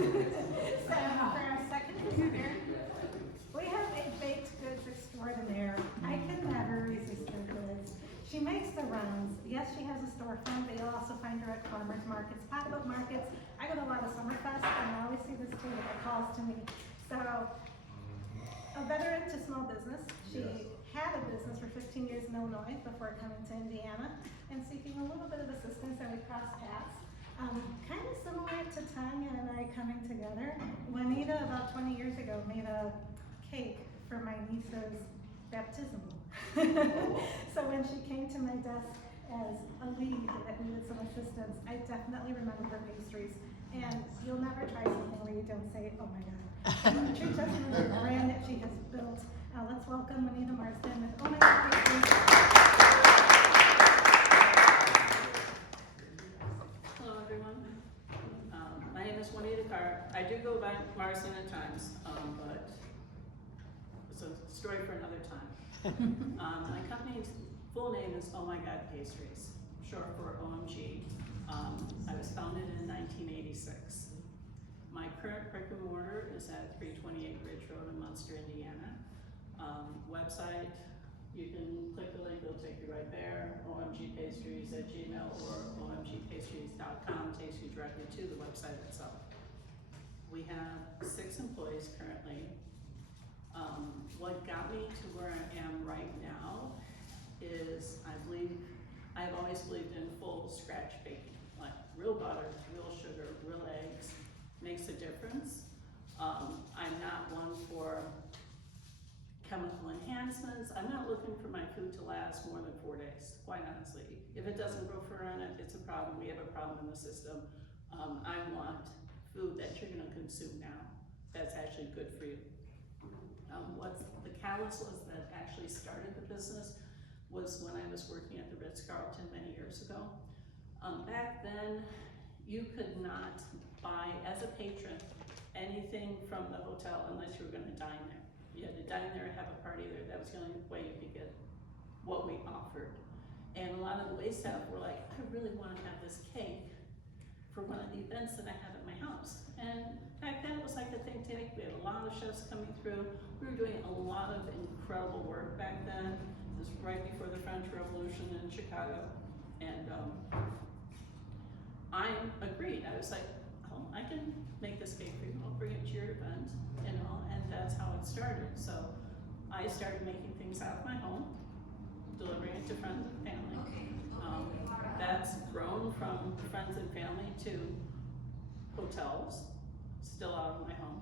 So for our second visitor, we have a baked goods extraordinaire. I can never resist her goods. She makes the rounds. Yes, she has a storefront, but you'll also find her at farmers markets, pop-up markets. I go to a lot of Summerfest, and I always see this too that calls to me. So, a veteran to small business. She had a business for 15 years in Illinois before coming to Indiana and seeking a little bit of assistance, and we crossed paths. Kind of similar to Tanya and I coming together. Juanita, about 20 years ago, made a cake for my niece's baptism. So when she came to my desk as a lead that needed some assistance, I definitely remember her pastries. And you'll never try something where you don't say, oh my God. True testament to the brand that she has built. Let's welcome Juanita Marsden with Oh My God Pastries. Hello everyone. My name is Juanita Karh. I do go by Marsden at times, but it's a story for another time. My company's full name is Oh My God Pastries, short for OMG. I was founded in 1986. My current brick and mortar is at 328 Ridge Road in Munster, Indiana. Website, you can click the link, it'll take you right there. omgpastries@gmail or omgpastries.com takes you directly to the website itself. We have 6 employees currently. What got me to where I am right now is I've always believed in full scratch baking, like real butter, real sugar, real eggs, makes a difference. I'm not one for chemical enhancements. I'm not looking for my food to last more than 4 days, quite honestly. If it doesn't grow fur on it, it's a problem. We have a problem in the system. I want food that you're gonna consume now that's actually good for you. What the catalyst was that actually started the business was when I was working at the Ritz-Carlton many years ago. Back then, you could not buy, as a patron, anything from the hotel unless you were gonna dine there. You had to dine there and have a party there. That was the only way you could get what we offered. And a lot of the wait staff were like, I really wanna have this cake for one of the events that I have at my house. And back then it was like the think tank. We had a lot of chefs coming through. We were doing a lot of incredible work back then. It was right before the French Revolution in Chicago. And I agreed. I was like, oh, I can make this cake for you. I'll bring it to your event, you know, and that's how it started. So I started making things out of my home, delivering it to friends and family. That's grown from friends and family to hotels, still out of my home,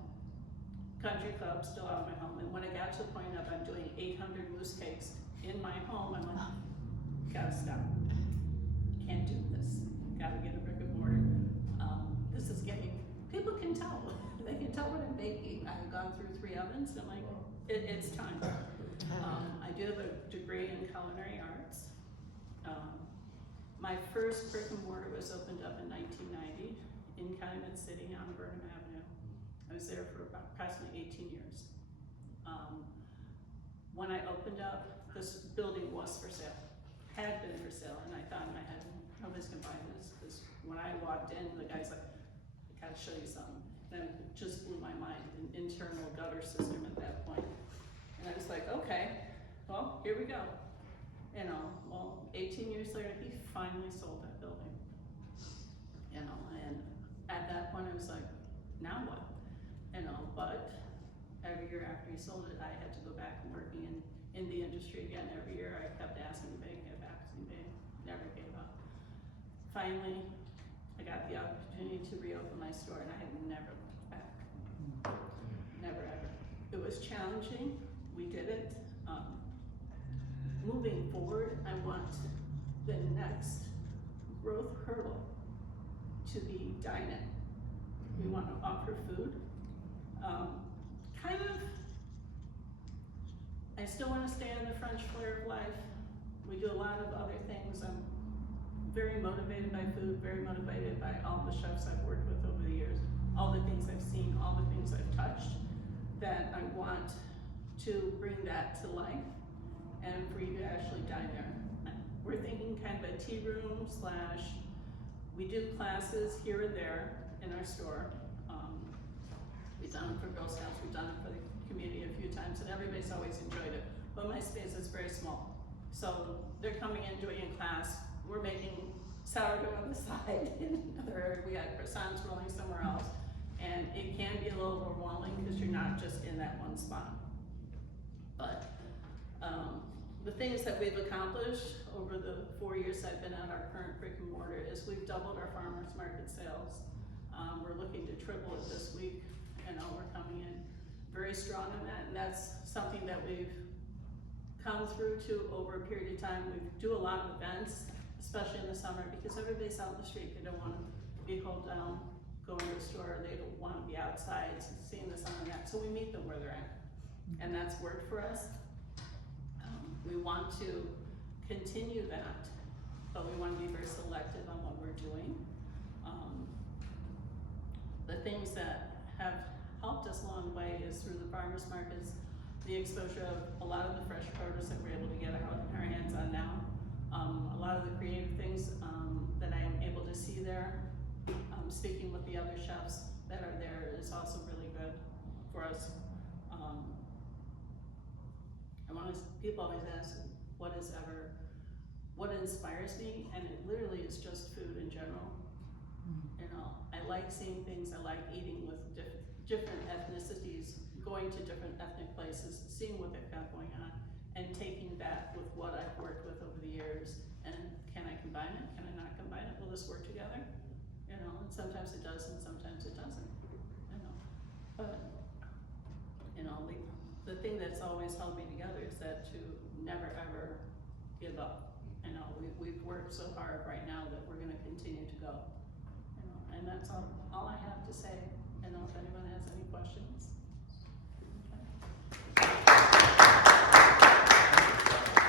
country clubs, still out of my home. And when I got to the point of I'm doing 800 mousse cakes in my home, I'm like, gotta stop. Can't do this. Gotta get a brick and mortar. This is getting, people can tell. They can tell what I'm baking. I've gone through 3 ovens and I'm like, it's time. I do have a degree in culinary arts. My first brick and mortar was opened up in 1990 in Calumet City on Burnham Avenue. I was there for about approximately 18 years. When I opened up, this building was for sale, had been for sale, and I thought in my head, nobody's gonna buy this, because when I walked in, the guy's like, I gotta show you something. And it just blew my mind, an internal gutter system at that point. And I was like, okay, well, here we go. You know, well, 18 years later, he finally sold that building. You know, and at that point I was like, now what? You know, but every year after he sold it, I had to go back and working in the industry again. Every year I kept asking to bake, never gave up. Finally, I got the opportunity to reopen my store and I had never looked back. Never ever. It was challenging, we did it. Moving forward, I want the next growth hurdle to be dine-in. We want to offer food. I still want to stay in the French flair of life. We do a lot of other things. I'm very motivated by food, very motivated by all the chefs I've worked with over the years, all the things I've seen, all the things I've touched, that I want to bring that to life and for you to actually dine there. We're thinking kind of a tea room / we do classes here and there in our store. We've done it for Girl Scouts, we've done it for the community a few times, and everybody's always enjoyed it. But my space is very small. So they're coming in, doing a class, we're making sourdough on the side in another area, we got croissants rolling somewhere else. And it can be a little overwhelming because you're not just in that one spot. But the things that we've accomplished over the 4 years I've been at our current brick and mortar is we've doubled our farmers market sales. We're looking to triple it this week. We're coming in very strong on that, and that's something that we've come through to over a period of time. We do a lot of events, especially in the summer, because everybody's out in the street. They don't want to be holed down, going to the store. They don't want to be outside, seeing the sun and that. So we meet them where they're at, and that's worked for us. We want to continue that, but we want to be very selective on what we're doing. The things that have helped us along the way is through the farmers markets, the exposure of a lot of the fresh produce that we're able to get our hands on now. A lot of the creative things that I am able to see there, speaking with the other chefs that are there is also really good for us. People always ask what inspires me, and it literally is just food in general. I like seeing things, I like eating with different ethnicities, going to different ethnic places, seeing what they've got going on, and taking that with what I've worked with over the years, and can I combine it, can I not combine it, will this work together? And sometimes it does, and sometimes it doesn't, But, the thing that's always held me together is that to never ever give up. We've worked so hard right now that we're gonna continue to go. And that's all I have to say.